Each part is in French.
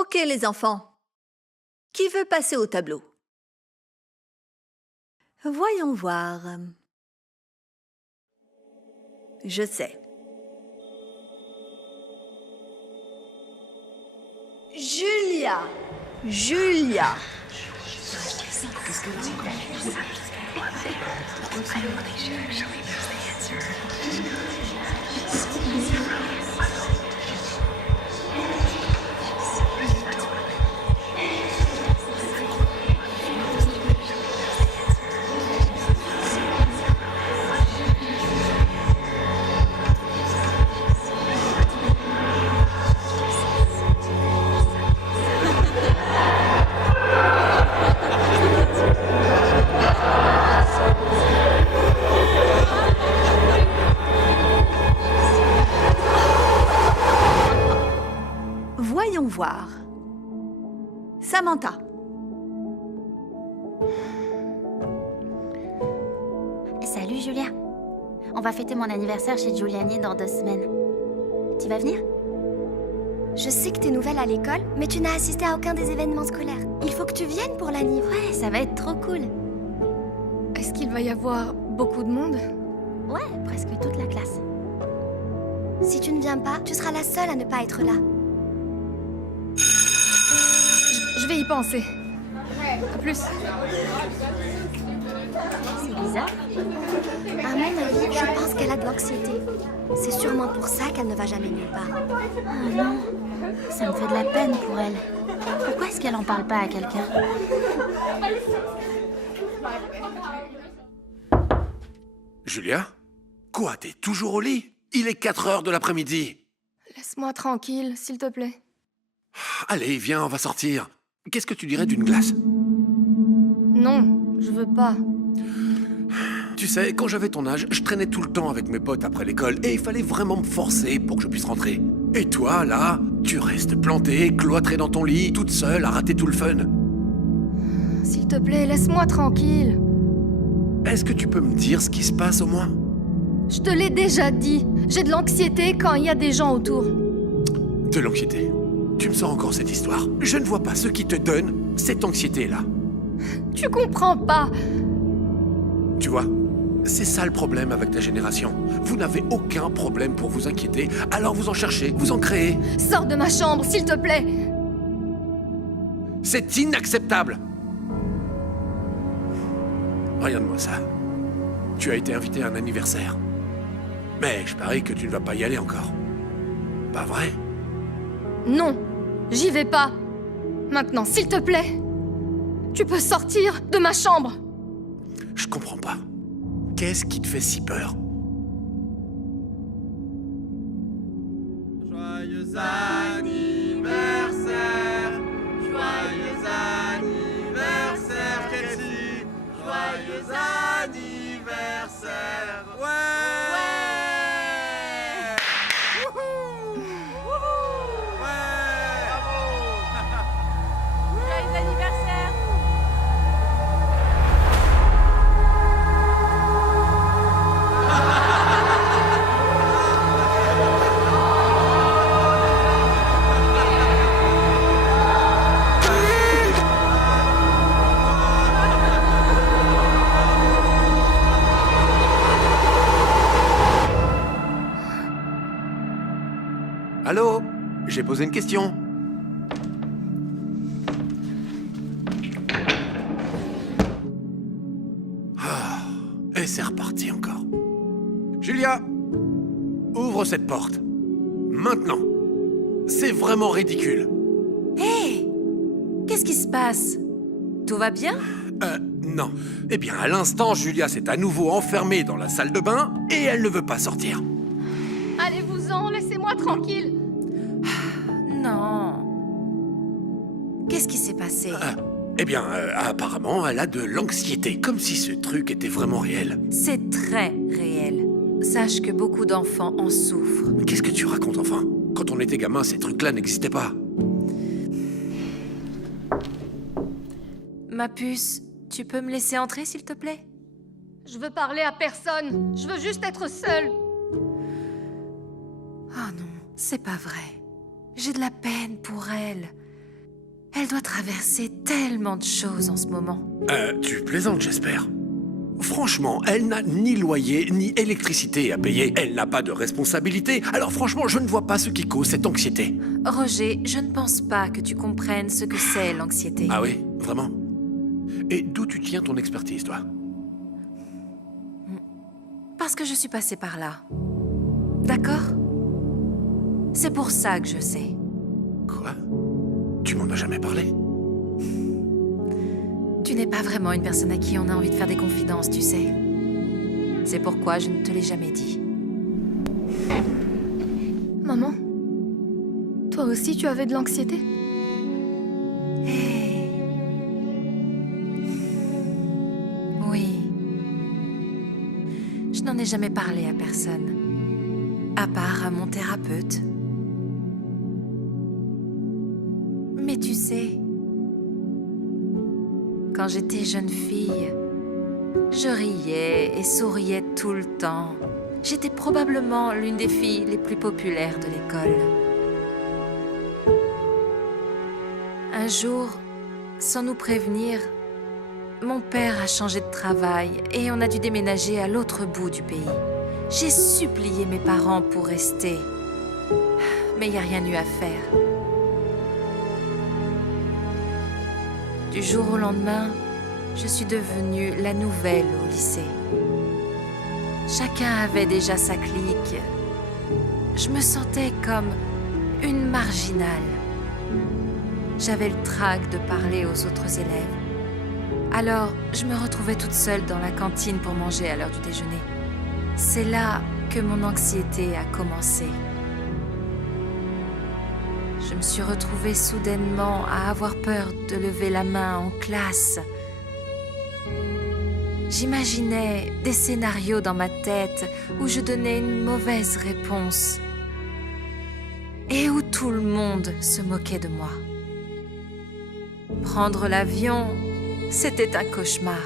Ok les enfants. Qui veut passer au tableau? Voyons voir. Je sais. Julia. Julia. Voyons voir. Samantha. Salut Julia. On va fêter mon anniversaire chez Giuliani dans 2 semaines. Tu vas venir? Je sais que t'es nouvelle à l'école, mais tu n'as assisté à aucun des événements scolaires. Il faut que tu viennes pour l'anniv. Ouais, ça va être trop cool. Est-ce qu'il va y avoir beaucoup de monde? Ouais, presque toute la classe. Si tu ne viens pas, tu seras la seule à ne pas être là. Je vais y penser. À plus. C'est bizarre. À mon avis, je pense qu'elle a de l'anxiété. C'est sûrement pour ça qu'elle ne va jamais nulle part. Oh non, ça me fait de la peine pour elle. Pourquoi est-ce qu'elle en parle pas à quelqu'un? Julia? Quoi, t'es toujours au lit? Il est 4 heures de l'après-midi. Laisse-moi tranquille, s'il te plaît. Allez, viens, on va sortir. Qu'est-ce que tu dirais d'une glace? Non, je veux pas. Tu sais, quand j'avais ton âge, je traînais tout le temps avec mes potes après l'école et il fallait vraiment me forcer pour que je puisse rentrer. Et toi, là, tu restes plantée, cloîtrée dans ton lit, toute seule, à rater tout le fun. S'il te plaît, laisse-moi tranquille. Est-ce que tu peux me dire ce qui se passe au moins? Je te l'ai déjà dit. J'ai de l'anxiété quand il y a des gens autour. De l'anxiété? Tu me sors encore cette histoire? Je ne vois pas ce qui te donne cette anxiété-là. Tu comprends pas. Tu vois, c'est ça le problème avec ta génération. Vous n'avez aucun problème pour vous inquiéter, alors vous en cherchez, vous en créez. Sors de ma chambre, s'il te plaît. C'est inacceptable! Regarde-moi ça. Tu as été invité à un anniversaire. Mais je parie que tu ne vas pas y aller encore. Pas vrai? Non, j'y vais pas. Maintenant, s'il te plaît. Tu peux sortir de ma chambre. Je comprends pas. Qu'est-ce qui te fait si peur? Joyeux anniversaire, joyeux anniversaire, Kelsey, joyeux anniversaire. Ouais, Wouhou! Ouais, bravo. Joyeux anniversaire! Allô? J'ai posé une question. Ah, et c'est reparti encore. Julia, ouvre cette porte. Maintenant. C'est vraiment ridicule. Hé! Qu'est-ce qui se passe? Tout va bien? Non. Eh bien, à l'instant, Julia s'est à nouveau enfermée dans la salle de bain et elle ne veut pas sortir. Allez-vous-en, laissez-moi tranquille. Non. Qu'est-ce qui s'est passé? Apparemment, elle a de l'anxiété, comme si ce truc était vraiment réel. C'est très réel. Sache que beaucoup d'enfants en souffrent. Qu'est-ce que tu racontes, enfin? Quand on était gamin, ces trucs-là n'existaient pas. Ma puce, tu peux me laisser entrer, s'il te plaît? Je veux parler à personne. Je veux juste être seule. Oh non, c'est pas vrai. J'ai de la peine pour elle. Elle doit traverser tellement de choses en ce moment. Tu plaisantes, j'espère. Franchement, elle n'a ni loyer, ni électricité à payer. Elle n'a pas de responsabilité. Alors franchement, je ne vois pas ce qui cause cette anxiété. Roger, je ne pense pas que tu comprennes ce que c'est l'anxiété. Ah oui, vraiment? Et d'où tu tiens ton expertise, toi? Parce que je suis passée par là. D'accord? C'est pour ça que je sais. Quoi? Tu m'en as jamais parlé? Tu n'es pas vraiment une personne à qui on a envie de faire des confidences, tu sais. C'est pourquoi je ne te l'ai jamais dit. Maman, toi aussi tu avais de l'anxiété? Hey. Oui. Je n'en ai jamais parlé à personne. À part à mon thérapeute. Mais tu sais... Quand j'étais jeune fille, je riais et souriais tout le temps. J'étais probablement l'une des filles les plus populaires de l'école. Un jour, sans nous prévenir, mon père a changé de travail et on a dû déménager à l'autre bout du pays. J'ai supplié mes parents pour rester, mais il n'y a rien eu à faire. Du jour au lendemain, je suis devenue la nouvelle au lycée. Chacun avait déjà sa clique. Je me sentais comme une marginale. J'avais le trac de parler aux autres élèves. Alors, je me retrouvais toute seule dans la cantine pour manger à l'heure du déjeuner. C'est là que mon anxiété a commencé. Je me suis retrouvée soudainement à avoir peur de lever la main en classe. J'imaginais des scénarios dans ma tête où je donnais une mauvaise réponse et où tout le monde se moquait de moi. Prendre l'avion, c'était un cauchemar.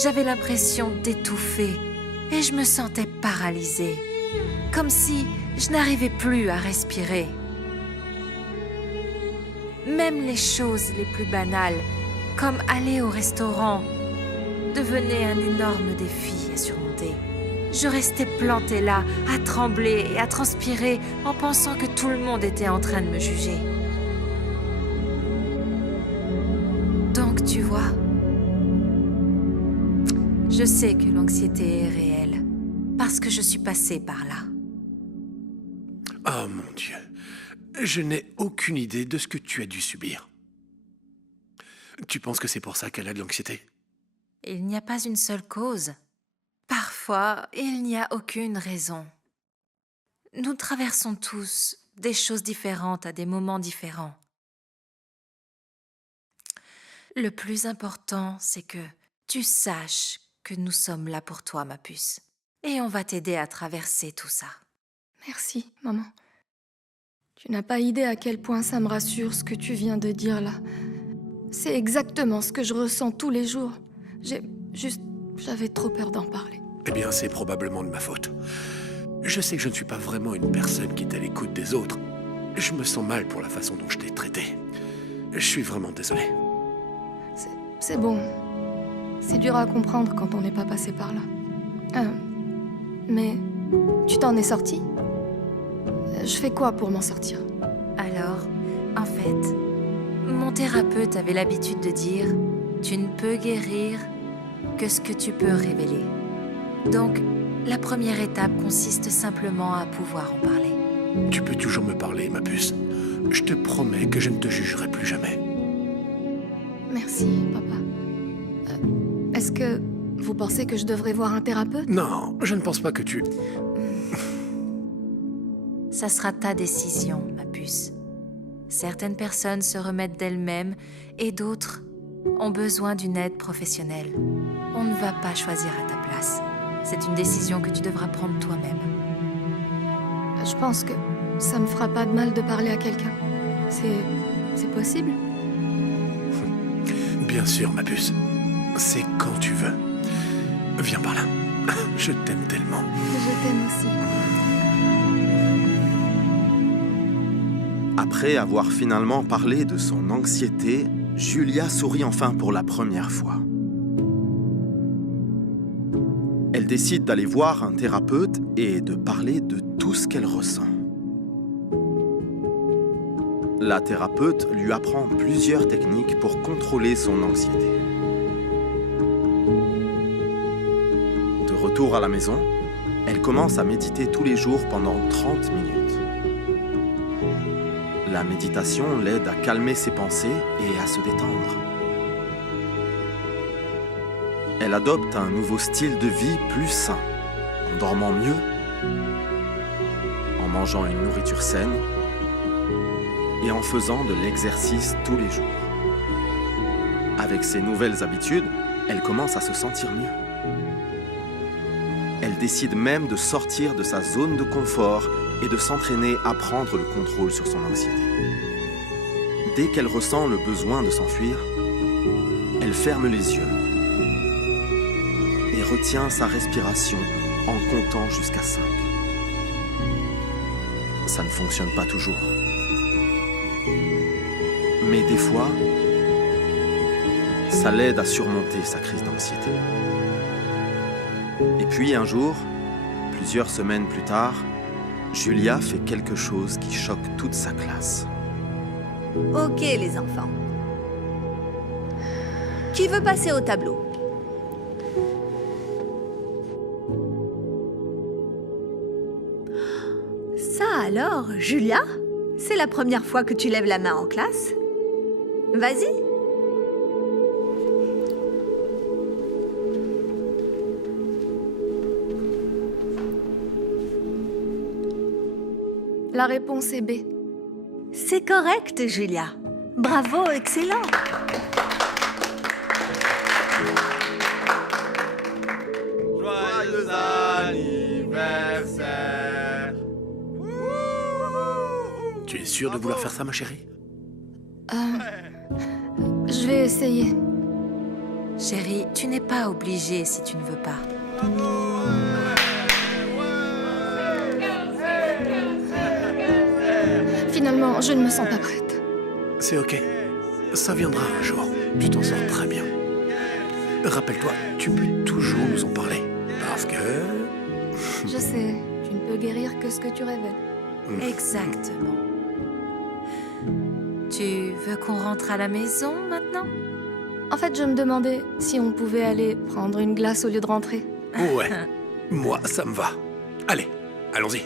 J'avais l'impression d'étouffer et je me sentais paralysée, comme si je n'arrivais plus à respirer. Même les choses les plus banales, comme aller au restaurant, devenaient un énorme défi à surmonter. Je restais plantée là, à trembler et à transpirer en pensant que tout le monde était en train de me juger. Donc, tu vois, je sais que l'anxiété est réelle, parce que je suis passée par là. Oh mon Dieu, je n'ai aucune idée de ce que tu as dû subir. Tu penses que c'est pour ça qu'elle a de l'anxiété? Il n'y a pas une seule cause. Parfois, il n'y a aucune raison. Nous traversons tous des choses différentes à des moments différents. Le plus important, c'est que tu saches que nous sommes là pour toi, ma puce. Et on va t'aider à traverser tout ça. Merci, maman. Tu n'as pas idée à quel point ça me rassure ce que tu viens de dire là. C'est exactement ce que je ressens tous les jours. J'avais trop peur d'en parler. Eh bien, c'est probablement de ma faute. Je sais que je ne suis pas vraiment une personne qui est à l'écoute des autres. Je me sens mal pour la façon dont je t'ai traité. Je suis vraiment désolé. C'est bon. C'est dur à comprendre quand on n'est pas passé par là. Mais tu t'en es sorti? Je fais quoi pour m'en sortir? Alors, en fait, mon thérapeute avait l'habitude de dire « Tu ne peux guérir que ce que tu peux révéler ». Donc, la première étape consiste simplement à pouvoir en parler. Tu peux toujours me parler, ma puce. Je te promets que je ne te jugerai plus jamais. Merci, papa. Est-ce que vous pensez que je devrais voir un thérapeute? Non, je ne pense pas que tu... Ça sera ta décision, ma puce. Certaines personnes se remettent d'elles-mêmes et d'autres ont besoin d'une aide professionnelle. On ne va pas choisir à ta place. C'est une décision que tu devras prendre toi-même. Je pense que ça me fera pas de mal de parler à quelqu'un. C'est possible? Bien sûr, ma puce. C'est quand tu veux. Viens par là. Je t'aime tellement. Je t'aime aussi. Après Après avoir finalement parlé de son anxiété, Julia sourit enfin pour la première fois. Elle décide d'aller voir un thérapeute et de parler de tout ce qu'elle ressent. La thérapeute lui apprend plusieurs techniques pour contrôler son anxiété. De retour à la maison, elle commence à méditer tous les jours pendant 30 minutes. La méditation l'aide à calmer ses pensées et à se détendre. Elle adopte un nouveau style de vie plus sain, en dormant mieux, en mangeant une nourriture saine et en faisant de l'exercice tous les jours. Avec ces nouvelles habitudes, elle commence à se sentir mieux. Elle décide même de sortir de sa zone de confort et de s'entraîner à prendre le contrôle sur son anxiété. Dès qu'elle ressent le besoin de s'enfuir, elle ferme les yeux et retient sa respiration en comptant jusqu'à 5. Ça ne fonctionne pas toujours. Mais des fois, ça l'aide à surmonter sa crise d'anxiété. Et puis un jour, plusieurs semaines plus tard, Julia fait quelque chose qui choque toute sa classe. Ok, les enfants. Qui veut passer au tableau? Ça alors, Julia? C'est la première fois que tu lèves la main en classe? Vas-y. La réponse est B. C'est correct, Julia. Bravo, excellent. Joyeux anniversaire. Tu es sûre de vouloir faire ça, ma chérie? Je vais essayer. Chérie, tu n'es pas obligée si tu ne veux pas. Finalement, je ne me sens pas prête. C'est ok. Ça viendra un jour. Tu t'en sors très bien. Rappelle-toi, tu peux toujours nous en parler. Parce que... Je sais, tu ne peux guérir que ce que tu révèles. Exactement. Tu veux qu'on rentre à la maison maintenant? En fait, je me demandais si on pouvait aller prendre une glace au lieu de rentrer. Ouais, moi, ça me va. Allez, allons-y.